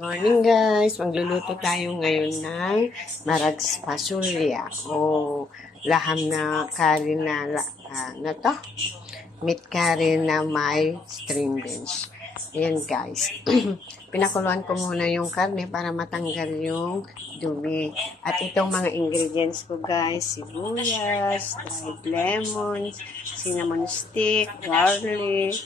Morning guys, magluluto tayo ngayon ng marags pasulya o laham na curry na to? Meat curry na may string beans. Ayan guys. Pinakuluan ko muna yung karne para matanggal yung dumi. At itong mga ingredients ko guys, sibuyas, dried lemons, cinnamon stick, garlic,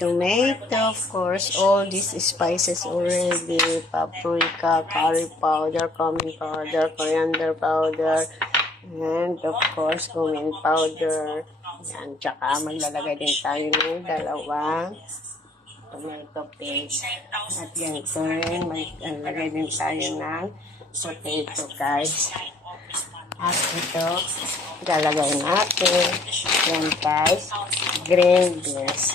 tomato, of course, all these spices already, paprika, curry powder, cumin powder, coriander powder, and of course, cumin powder. Yan, tsaka maglalagay din tayo ng dalawang tomato paste. At ganito rin, maglalagay din tayo ng potato, guys. At ito, lalagay natin, yan guys, green beans.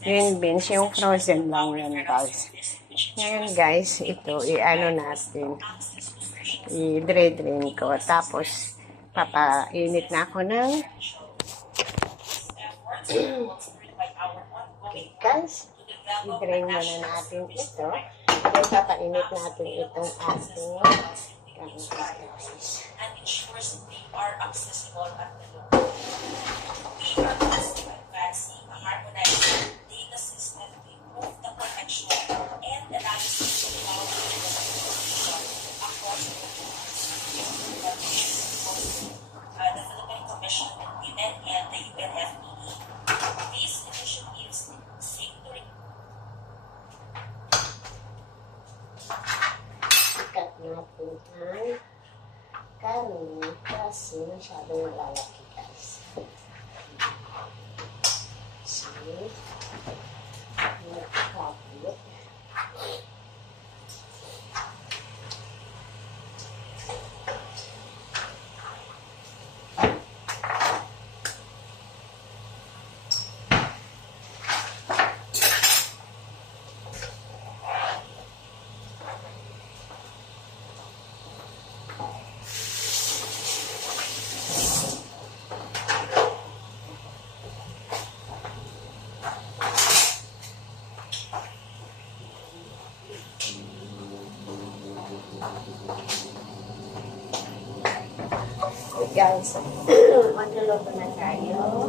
Green beans, yung frozen lang yan guys. Ngayon guys, ito, i-ano natin, i-drain ko. Tapos, papainit na ako ng okay guys, i-drain muna natin ito. Then, papainit natin itong ating guys. And ensures they are accessible at the local. We are testing advancing a harmonized data system to improve the protection and analysis of power information across the the Philippine Commission on Women and the UNFPA. These initiatives seek to Ikat natin ang karne kasi masyadong malalaki guys. See? Nakakapit. Guys, magluluto na tayo.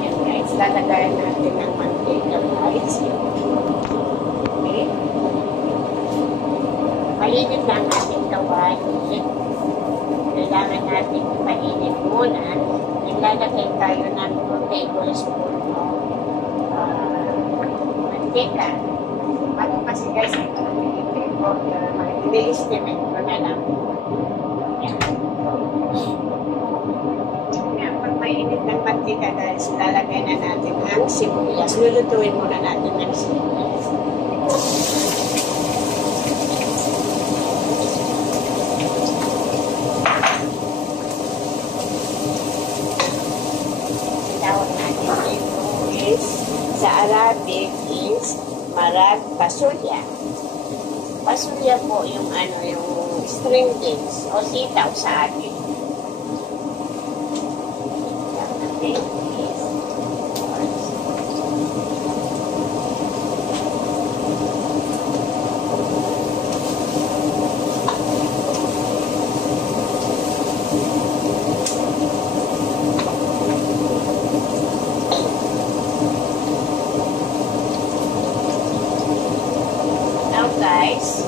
Yan guys, lalagayan natin ng mantika guys. Okay. Mainit lang natin kawan. Kailangan natin ipainit muna. Naglalagay tayo ng 2 tablespoon ng mantika. Ano kasi guys, ito ang ini-estimate ko na lang. Yan. Yan. Pag mainit ng mantika guys, lalagay na natin ang sibuyas. Lulutuin muna natin ng sibuyas. Tawag natin ito is, sa Arabic is marag pasulya. Pasulya po yung yung string beans o sitaw sa atin. Guys,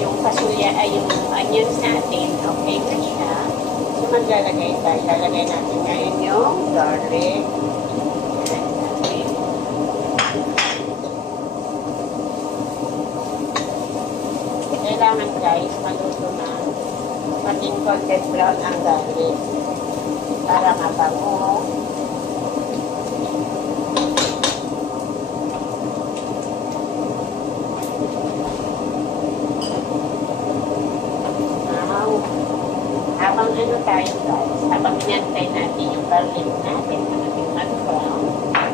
yung pasulya ay yung onions natin, okay na siya. So, maglalagay tayo. Lalagay natin ngayon yung garlic. Kailangan guys, maluto na maging golden brown ang garlic para mabango. Habang ano tayo guys, habang inantay natin yung garlic natin na natin mag-brown,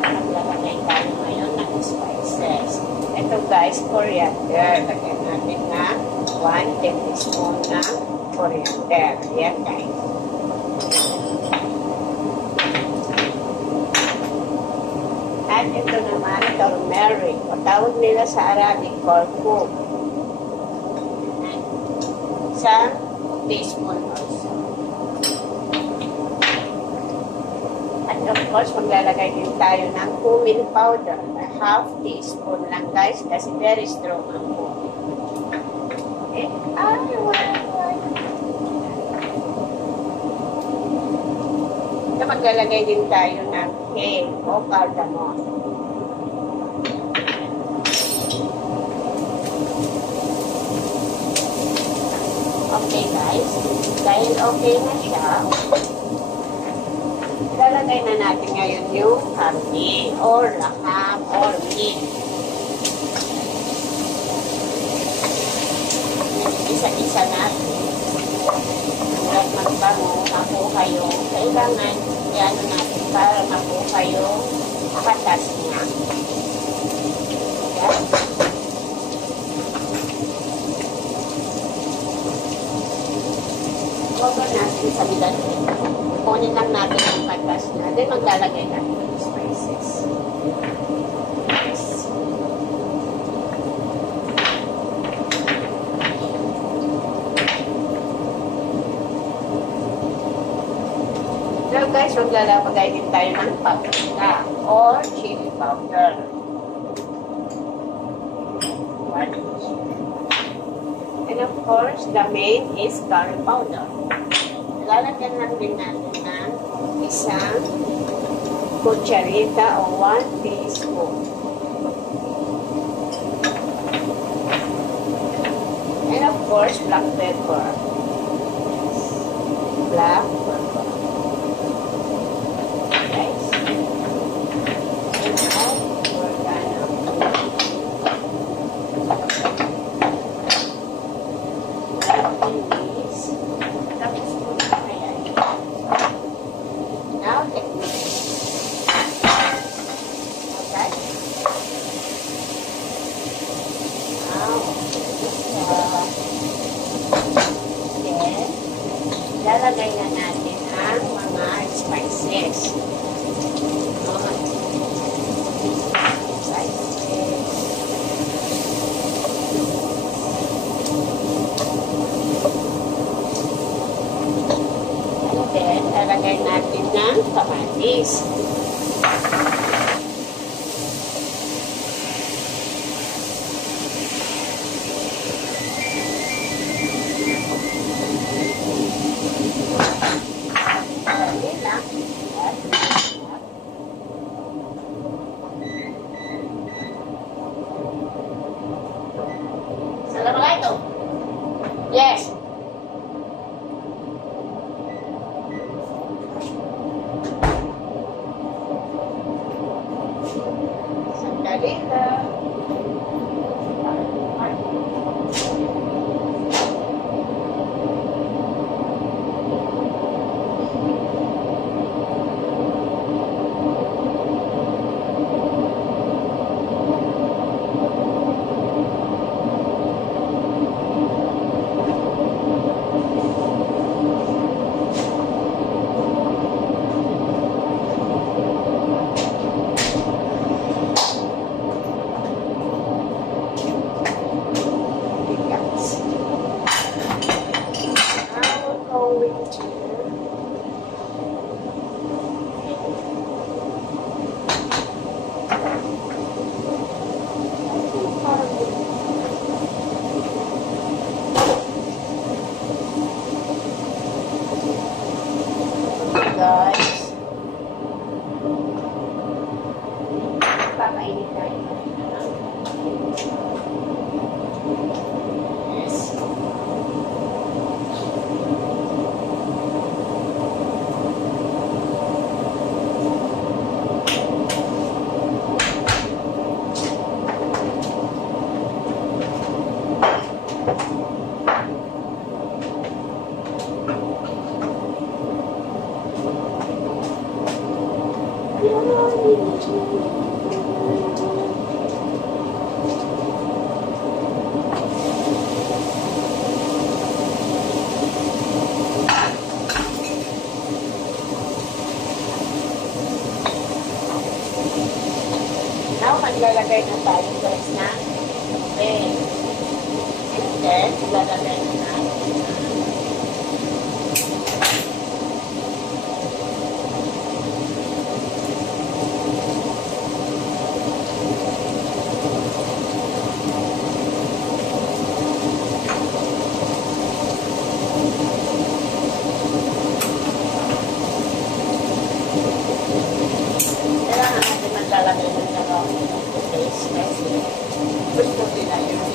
maglalagay tayo ngayon ng spices. Ito guys, coriander. Lagyan natin na 1 tablespoon ng coriander. Yan guys. At ito naman, turmeric. O tawag nila sa Arabic, curcum. Isang teaspoon also. At of course, maglalagay din tayo ng cumin powder. Half teaspoon lang guys, kasi very strong ang cumin. Maglalagay din tayo ng hay o cardamom. Okay guys, dahil okay na siya, lalagay na natin ngayon yung karne or laham or meat. Isa-isa natin. Hanggang magbango, makuha yung kailangan yan natin para makuha yung katas niya. Yan. Huwag natin sa midali. Kunin lang natin yung katas niya. Then maglalagay natin yung spices. Now guys, maglalagay din tayo ng paprika or chili powder. And of course, the main is curry powder. Lalagyan lang din natin ng isang kutsarita o 1 teaspoon. And of course, black pepper. Black pepper. Lalagay na natin ang mga spices. And then, lalagay natin ng kamatis. Assalamualaikum. Yes. Sandali lang. Guys, papainit tayo. Yes. maglalagay na tayo guys na tubig. And then, lalagay na natin lalagay ng dalawang paste kasi gusto nila yun.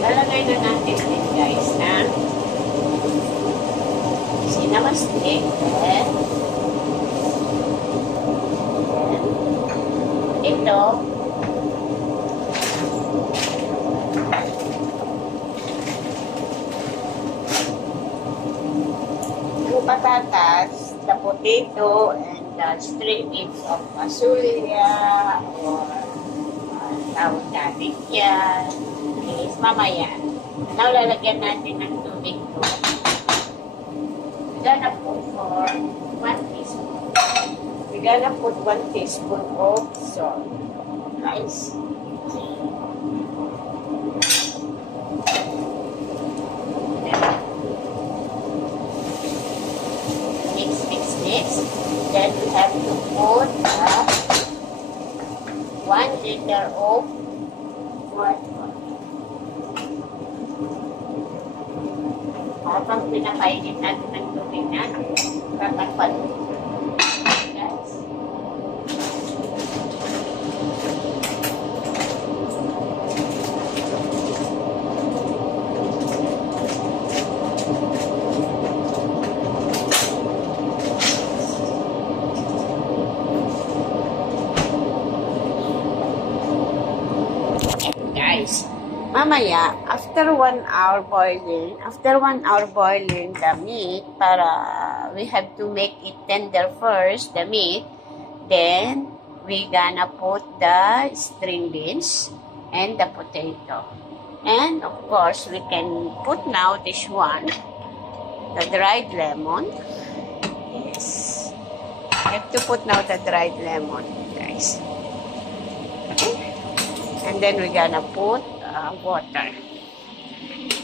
Lalagay na natin din guys na cinnamon stick and ito patatas, the potato, and the string leaves of fasulia or tawag natin yan is mamaya. Now, lalagyan natin ng tubig ko. We're gonna put for 1 teaspoon. We're gonna put 1 teaspoon of salt. Guys. Then we have to put 1 liter of water. Habang pinapainit natin ng tubig natin, tatakpan guys. Mamaya, after 1 hour boiling the meat, para we have to make it tender first, the meat, then we gonna put the string beans and the potato. And of course, we can put now this one, the dried lemon. Yes. We have to put now the dried lemon, guys. Okay. And then we're gonna put water.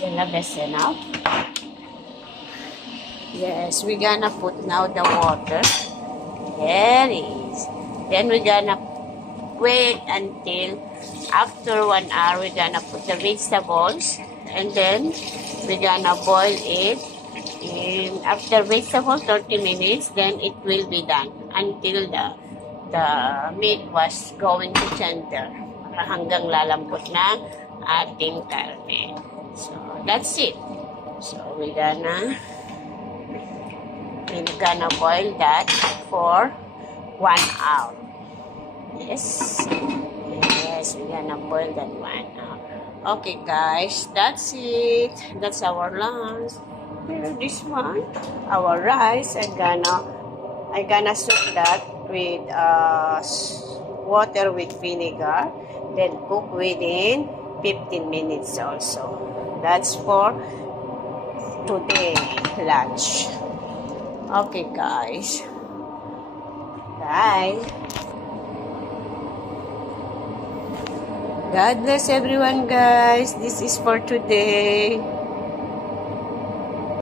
That's enough. Yes, we're gonna put now the water. There it is. Then we're gonna wait until after 1 hour. We're gonna put the vegetables, and then we're gonna boil it. And after vegetables 30 minutes, then it will be done until the meat was going to tender. Hanggang lalambot na ating karne. So, that's it. So, we're gonna boil that for 1 hour. Yes. Yes, we're gonna boil that 1 hour. Okay, guys. That's it. That's our lunch. Here, this one. Our rice. I'm gonna soak that with water with vinegar. Then cook within 15 minutes also. That's for today lunch. Okay, guys. Bye. God bless everyone, guys. This is for today.